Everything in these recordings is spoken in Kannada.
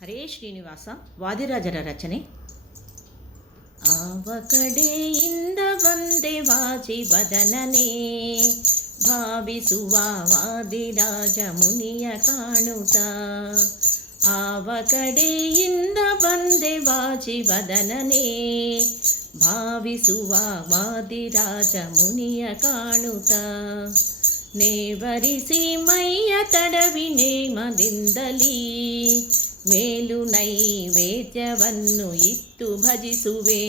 ಹರೇ ಶ್ರೀನಿವಾಸ. ವಾದಿರಾಜರ ರಚನೆ. ಆವ ಕಡೆಯಿಂದ ಬಂದೆ ವಾಜಿವದನನೇ, ಭಾವಿಸುವ ವಾದಿರಾಜ ಮುನಿಯ ಕಾಣುತ್ತ. ಆವ ಕಡೆಯಿಂದ ಬಂದೆ ವಾಜಿವದನನೇ, ಭಾವಿಸುವ ವಾದಿರಾಜ ಮುನಿಯ ಕಾಣುತ್ತ. ನೇವರಿಸಿ ಮೈಯ ತಡವಿ ನೇಮದಿಂದಲೀ, ಮೇಲು ನೈವೇದ್ಯವನ್ನು ಇತ್ತು ಭಜಿಸುವೆ.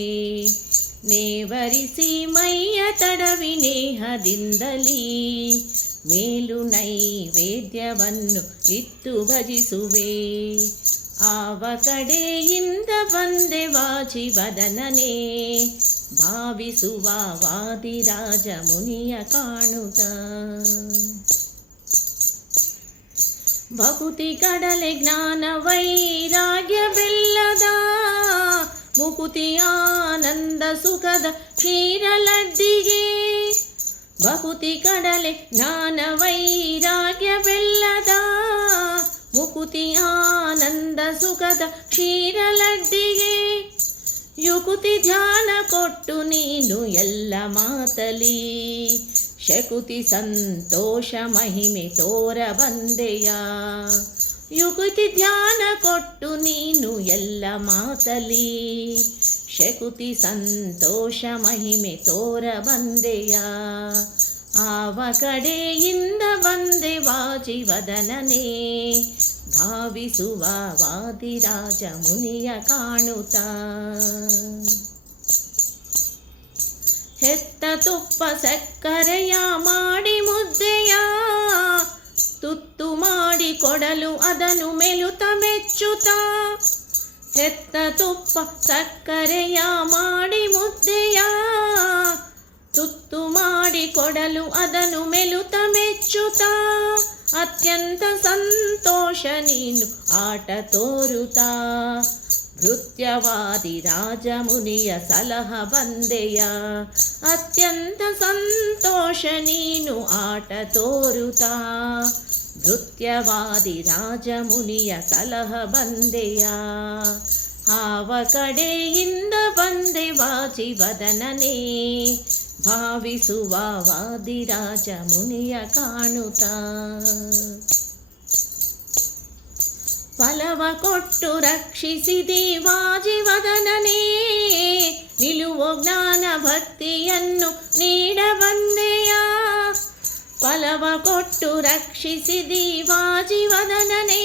ನೇವರಿಸಿ ಮೈಯ ತಡವಿ ನೇಹದಿಂದಲೀ, ಮೇಲು ನೈವೇದ್ಯವನ್ನು ಇತ್ತು ಭಜಿಸುವೆ. ಆವ ಕಡೆಯಿಂದ ಬಂದೆ ವಾಜಿವದನನೇ, ಭಾವಿಸುವ ವಾದಿರಾಜ ಮುನಿಯ ಕಾಣುತ್ತ. ಭಕುತಿ ಕಡಲೆ ಜ್ಞಾನ ವೈರಾಗ್ಯ ಬೆಲ್ಲದ, ಮುಕುತಿ ಆನಂದ ಸುಖದ ಕ್ಷೀರ ಲಡ್ಡಿಗೆ. ಭಕುತಿ ಕಡಲೆ ಜ್ಞಾನ ವೈರಾಗ್ಯ ಬೆಲ್ಲದ, ಮುಕುತಿ ಆನಂದ ಸುಖದ ಕ್ಷೀರ ಲಡ್ಡಿಗೆ. ಯುಕುತಿ ಧ್ಯಾನ ಕೊಟ್ಟು ನೀನು ಎಲ್ಲ ಮಾತಲಿ, ಶಕುತಿ ಸಂತೋಷ ಮಹಿಮೆ ತೋರ ಬಂದೆಯ. ಯುಕುತಿ ಧ್ಯಾನ ಕೊಟ್ಟು ನೀನು ಎಲ್ಲ ಮಾತಲಿ, ಶಕುತಿ ಸಂತೋಷ ಮಹಿಮೆ ತೋರ ಬಂದೆಯ. ಆವ ಕಡೆಯಿಂದ ಬಂದೆ ವಾಜಿವದನನೇ, ಭಾವಿಸುವ ವಾದಿರಾಜ ಮುನಿಯ ಕಾಣುತ್ತ. ಹೆತ್ತ ತುಪ್ಪ ಸಕ್ಕರೆಯ ಮಾಡಿ ಮುದ್ದೆಯ, ತುತ್ತು ಮಾಡಿ ಕೊಡಲು ಅದನ್ನು ಮೆಲುತ ಮೆಚ್ಚುತ್ತ. ಹೆತ್ತ ತುಪ್ಪ ಸಕ್ಕರೆಯ ಮಾಡಿ ಮುದ್ದೆಯ, ತುತ್ತು ಮಾಡಿ ಕೊಡಲು ಅದನ್ನು ಮೆಲುತ ಮೆಚ್ಚುತ್ತ. ಅತ್ಯಂತ ಸಂತೋಷ ನೀನು ಆಟ ತೋರುತ್ತ, ಭೃತ್ಯವಾದಿ ರಾಜ ಮುನಿಯ ಸಲಹ ಬಂದೆಯ. ಅತ್ಯಂತ ಸಂತೋಷ ನೀನು ಆಟ ತೋರುತ್ತ, ಭೃತ್ಯವಾದಿ ರಾಜ ಮುನಿಯ ಸಲಹ ಬಂದೆಯ. ಆವ ಕಡೆಯಿಂದ ಬಂದೆ ವಾಜಿವದನನೇ, ಭಾವಿಸುವ ವಾದಿರಾಜ ಮುನಿಯ ಕಾಣುತ್ತ. ಫಲವ ಕೊಟ್ಟು ರಕ್ಷಿಸಿದಿ ವಾಜಿವದನನೇ, ನಿಲುವ ಜ್ಞಾನ ಭಕ್ತಿಯನ್ನು ನೀಡ ಬಂದೆಯ. ಫಲವ ಕೊಟ್ಟು ರಕ್ಷಿಸಿದಿ ವಾಜಿವದನನೇ,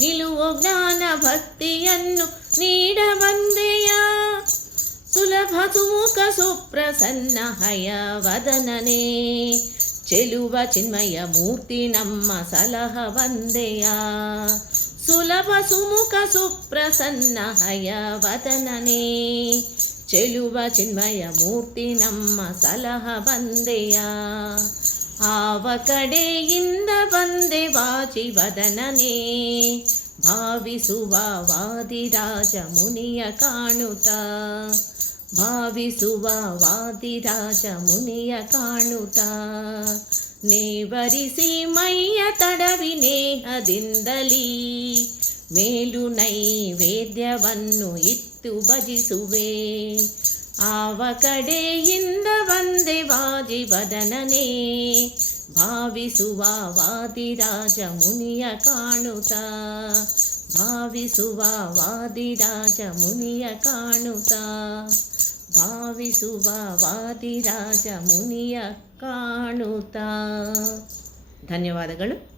ನಿಲುವ ಜ್ಞಾನ ಭಕ್ತಿಯನ್ನು ನೀಡ ಬಂದೆಯ. ಸುಲಭ ಸುಮುಖ ಸುಪ್ರಸನ್ನ ಹಯವದನನೇ, ಚೆಲುವ ಚಿನ್ಮಯ ಮೂರ್ತಿ ನಮ್ಮ ಸಲಹ ಬಂದೆಯ. ಸುಲಭ ಸುಮುಖ ಸುಪ್ರಸನ್ನ ಹಯವದನನೇ, ಚೆಲುವ ಚಿನ್ಮಯ ಮೂರ್ತಿ ನಮ್ಮ ಸಲಹ ಬಂದೆಯ. ಆವ ಕಡೆಯಿಂದ ಬಂದೆ ವಾಜಿವದನನೇ, ಭಾವಿಸುವ ವಾದಿರಾಜ ಮುನಿಯ ಕಾಣುತ್ತ. ಭಾವಿಸುವ ವಾದಿರಾಜ ಮುನಿಯ ಕಾಣುತ್ತ. ನೇವರಿಸಿ ಮೈಯ ತಡವಿ ನೇಹದಿಂದಲೀ, ಮೇಲು ನೈವೇದ್ಯವನ್ನು ಇತ್ತು ಭಜಿಸುವೆ. ಆವ ಕಡೆಯಿಂದ ಬಂದೆ ವಾಜಿವದನನೇ, ಭಾವಿಸುವ ವಾದಿರಾಜ ಮುನಿಯ ಕಾಣುತ್ತ. ಭಾವಿಸುವ ವಾದಿರಾಜ ಮುನಿಯ ಕಾಣುತ್ತ. ಭಾವಿಸುವ ವಾದಿರಾಜ ಮುನಿಯ ಕಾಣುತ್ತ. ಧನ್ಯವಾದಗಳು.